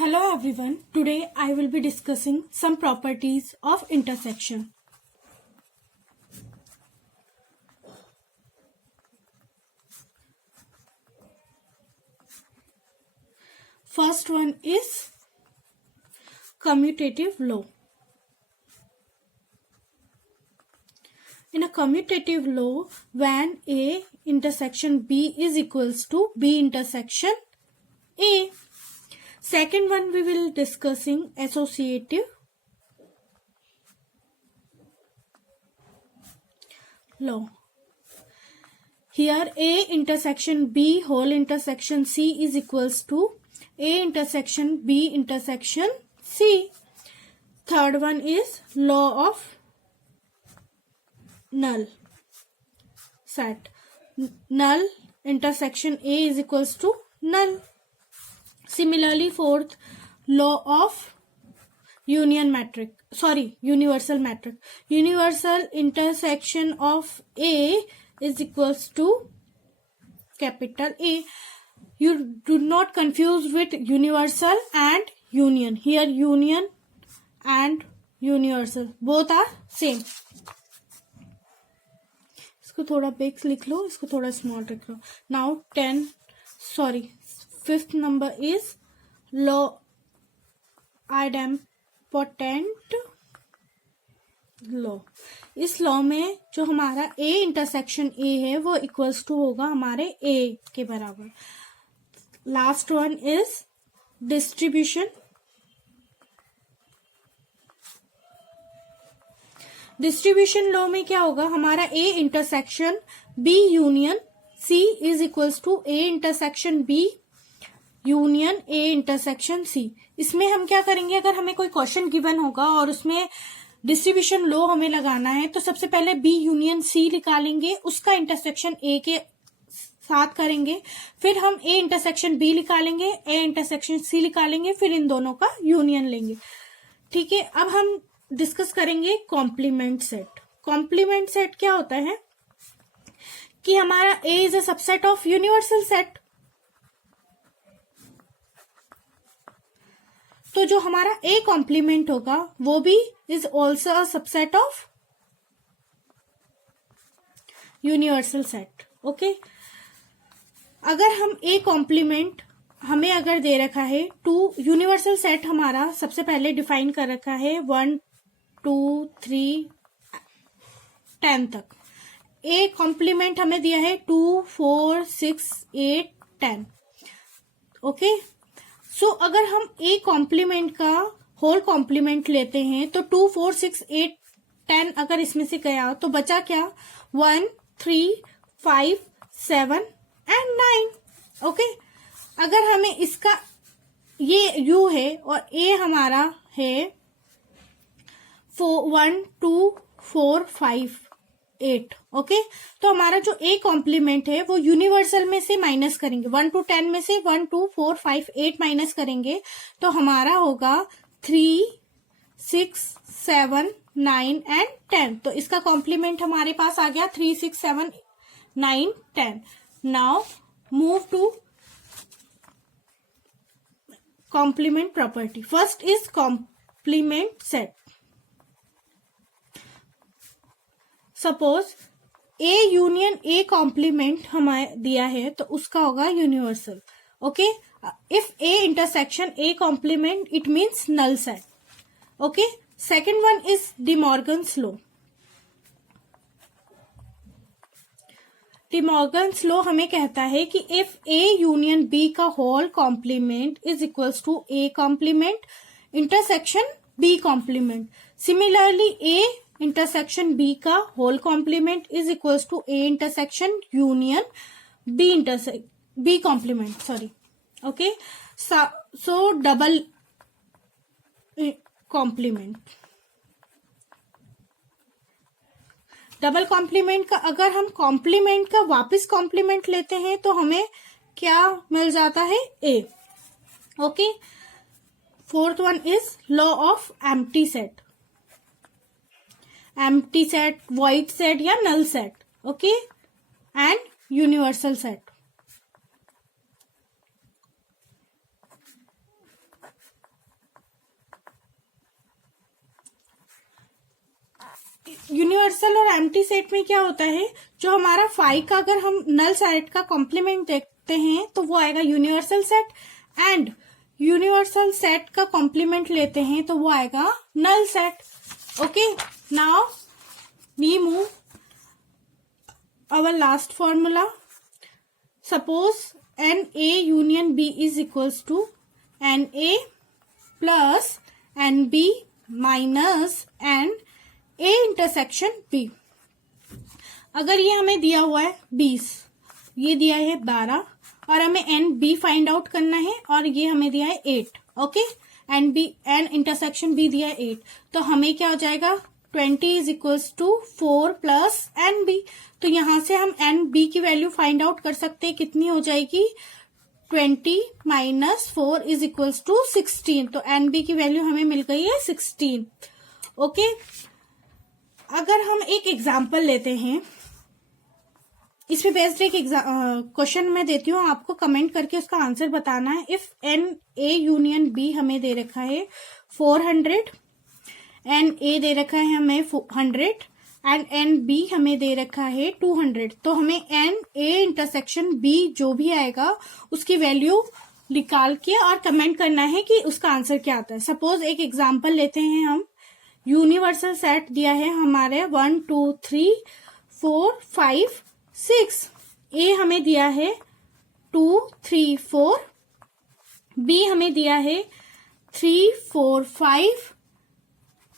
Hello everyone, today I will be discussing some properties of intersection. First one is commutative law. In a commutative law, when A intersection B is equals to B intersection A. Second one we will discussing associative law. Here A intersection B whole intersection C is equals to A intersection B intersection C. Third one is law of null set. Null intersection A is equals to null. Similarly, fourth, law of universal metric. Universal intersection of A is equals to capital A. You do not confuse with universal and union. Here union and universal both are same. इसको थोड़ा big लिख लो, इसको थोड़ा small लिख लो. Now fifth number is law idempotent law. इस law में जो हमारा A इंटरसेक्शन A है वो इक्वल्स टू होगा हमारे A के बराबर. Last one is distribution. Distribution law में क्या होगा, हमारा A intersection B union C is equals to A intersection B union A intersection C. इसमें हम क्या करेंगे, अगर हमें कोई क्वेश्चन गिवन होगा और उसमें डिस्ट्रीब्यूशन लॉ हमें लगाना है तो सबसे पहले B यूनियन C निकालेंगे, उसका इंटरसेक्शन A के साथ करेंगे, फिर हम A इंटरसेक्शन B निकालेंगे, A इंटरसेक्शन C निकालेंगे, फिर इन दोनों का यूनियन लेंगे. ठीक है, अब हम डिस्कस करेंगे कॉम्प्लीमेंट सेट. कॉम्प्लीमेंट सेट क्या होता है कि हमारा A is a subset of universal set. तो जो हमारा A कॉम्प्लीमेंट होगा वो भी is also a subset of universal set. Okay, अगर हम A कॉम्प्लीमेंट हमें अगर दे रखा है टू यूनिवर्सल सेट, हमारा सबसे पहले डिफाइन कर रखा है 1 2 3 10 तक. A कॉम्प्लीमेंट हमें दिया है 2 4 6 8 10. ओके, सो अगर हम A कॉम्प्लीमेंट का होल कॉम्प्लीमेंट लेते हैं तो 2 4 6 8 10 अगर इसमें से गया तो बचा क्या, 1 3 5 7 एंड 9. ओके, अगर हमें इसका ये U है और A हमारा है 1 2 4 5 8. ओके, तो हमारा जो A कॉम्प्लीमेंट है वो यूनिवर्सल में से माइनस करेंगे, 1 to 10 में से 1 2 4 5 8 माइनस करेंगे तो हमारा होगा 3 6 7 9 एंड 10. तो इसका कॉम्प्लीमेंट हमारे पास आ गया 3 6 7 9 10. Now move to complement property. First is complement set. Suppose A union A complement हमें दिया है तो उसका होगा universal. Okay, if A intersection A complement it means null set. Okay, second one is De Morgan's law. De Morgan's law हमें कहता है कि इफ A यूनियन B का whole complement is equals to A complement intersection B complement. Similarly A intersection B का whole complement is equals to A intersection union B complement. Sorry. Okay, so double complement. Double complement का अगर हम complement का वापस complement लेते हैं तो हमें क्या मिल जाता है, A. Okay, fourth one is law of empty set. Empty set, void set या null set. Okay, and universal set. Universal और एम्प्टी सेट में क्या होता है, जो हमारा फाई का अगर हम नल सेट का कॉम्प्लीमेंट देखते हैं तो वो आएगा universal set, and universal set का कॉम्प्लीमेंट लेते हैं तो वो आएगा null set. Okay, now we move our last formula. Suppose NA union B is equals to NA plus NB minus NA intersection B. अगर ये हमें दिया हुआ है 20, ये दिया है 12 और हमें NB फाइंड आउट करना है और ये हमें दिया है 8. ओके, N इंटरसेक्शन B दिया है 8, तो हमें क्या हो जाएगा 20 is equals to 4 plus NB. तो यहां से हम NB की वैल्यू फाइंड आउट कर सकते हैं, कितनी हो जाएगी 20 माइनस 4 इज इक्वल्स टू 16. तो NB की वैल्यू हमें मिल गई है 16. ओके, अगर हम एक एग्जाम्पल लेते हैं, इस पे बेस्ड एक क्वेश्चन मैं देती हूँ, आपको कमेंट करके उसका आंसर बताना है. इफ NA यूनियन B हमें दे रखा है 400, NA दे रखा है हमें 100 एंड NB हमें दे रखा है 200, तो हमें NA इंटरसेक्शन B जो भी आएगा उसकी वैल्यू निकाल के और कमेंट करना है कि उसका आंसर क्या आता है. सपोज एक एग्जांपल लेते हैं हम, यूनिवर्सल सेट दिया है हमारे 1 2 3 4 5 6. A हमें दिया है 2 3 4, B हमें दिया है 3 4 5.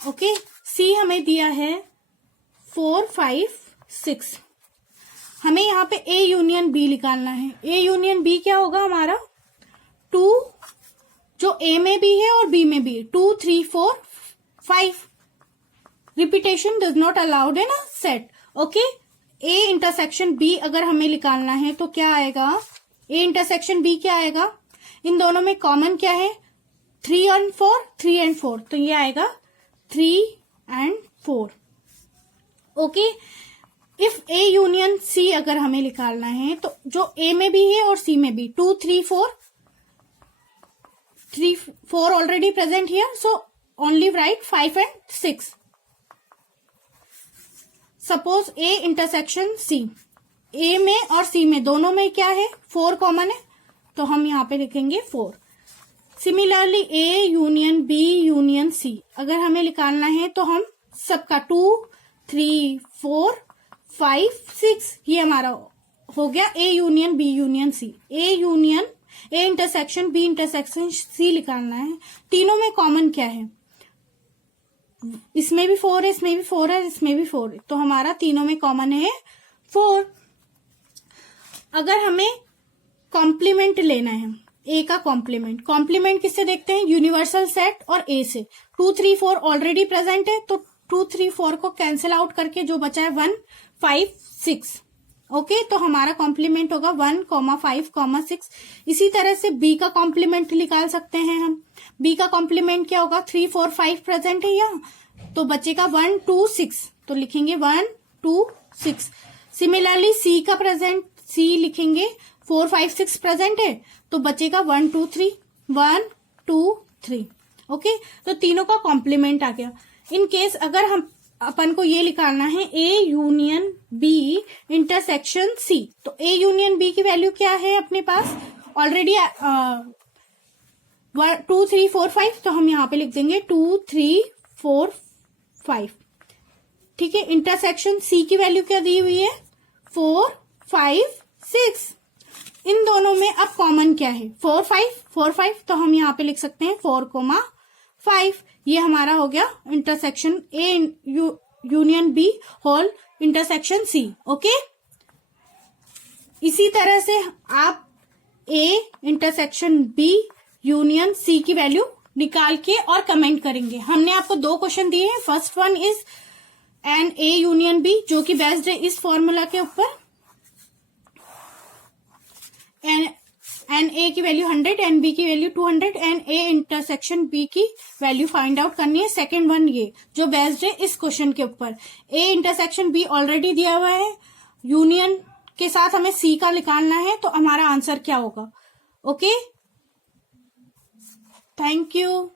ओके, C हमें दिया है 4 5 6. हमें यहाँ पे A यूनियन B निकालना है. A यूनियन B क्या होगा हमारा 2, जो A में भी है और B में भी है, 2 3 4 5. Repetition does not allowed in a set. Okay, A intersection B अगर हमें निकालना है तो क्या आएगा, A इंटरसेक्शन B क्या आएगा, इन दोनों में कॉमन क्या है 3 and 4, 3 and 4, तो ये आएगा 3 and 4. Okay, if A union C अगर हमें निकालना है तो जो A में भी है और C में भी 2 3 4, 3 4 already present here, so only right 5 and 6. Suppose A intersection C, A में और C में दोनों में क्या है 4 कॉमन है, तो हम यहाँ पे लिखेंगे 4. Similarly A union B union C अगर हमें निकालना है तो हम सबका 2 3 4 5 6, ये हमारा हो गया A union B union C. A intersection B intersection C निकालना है, तीनों में कॉमन क्या है, इसमें भी 4 है, इसमें भी 4 है, इसमें भी 4 है, तो हमारा तीनों में कॉमन है 4. अगर हमें कॉम्प्लीमेंट लेना है, A का कॉम्प्लीमेंट किससे देखते हैं, यूनिवर्सल सेट और A से. 2 3 4 ऑलरेडी प्रेजेंट है, तो 2 3 4 को कैंसिल आउट करके जो बचा है 1 5 6. ओके, तो हमारा कॉम्प्लीमेंट होगा 1 5 6. इसी तरह से B का कॉम्प्लीमेंट निकाल सकते हैं हम. B का कॉम्प्लीमेंट क्या होगा, 3 4 5 प्रेजेंट है यहाँ, तो बचेगा 1 2 6, तो लिखेंगे 1 2 6. सिमिलरली C का प्रेजेंट, C लिखेंगे 4 5 6 प्रेजेंट है, तो बचेगा 1 2 3 1 2 3. ओके, तो तीनों का कॉम्प्लीमेंट आ गया. इन केस अगर हम अपन को ये निकालना है A union B intersection C, तो A यूनियन B की वैल्यू क्या है अपने पास ऑलरेडी 2 3 4 5, तो हम यहाँ पे लिख देंगे 2 3 4 5. ठीक है, इंटरसेक्शन C की वैल्यू क्या दी हुई है 4 5 6. इन दोनों में अब कॉमन क्या है 4 5, तो हम यहाँ पे लिख सकते हैं 4 5. ये हमारा हो गया intersection A union B whole intersection C. Okay, इसी तरह से आप A intersection B union C की वैल्यू निकाल के और कमेंट करेंगे. हमने आपको 2 क्वेश्चन दिए हैं. First one is NA union B जो कि बेस्ड है इस फॉर्मूला के ऊपर. NA की वैल्यू 100, NB की value 200 and A intersection B की वैल्यू फाइंड आउट करनी है. सेकंड वन ये जो बेस्ड है इस क्वेश्चन के ऊपर. A इंटरसेक्शन B ऑलरेडी दिया हुआ है, यूनियन के साथ हमें C का निकालना है, तो हमारा आंसर क्या होगा. Okay, thank you.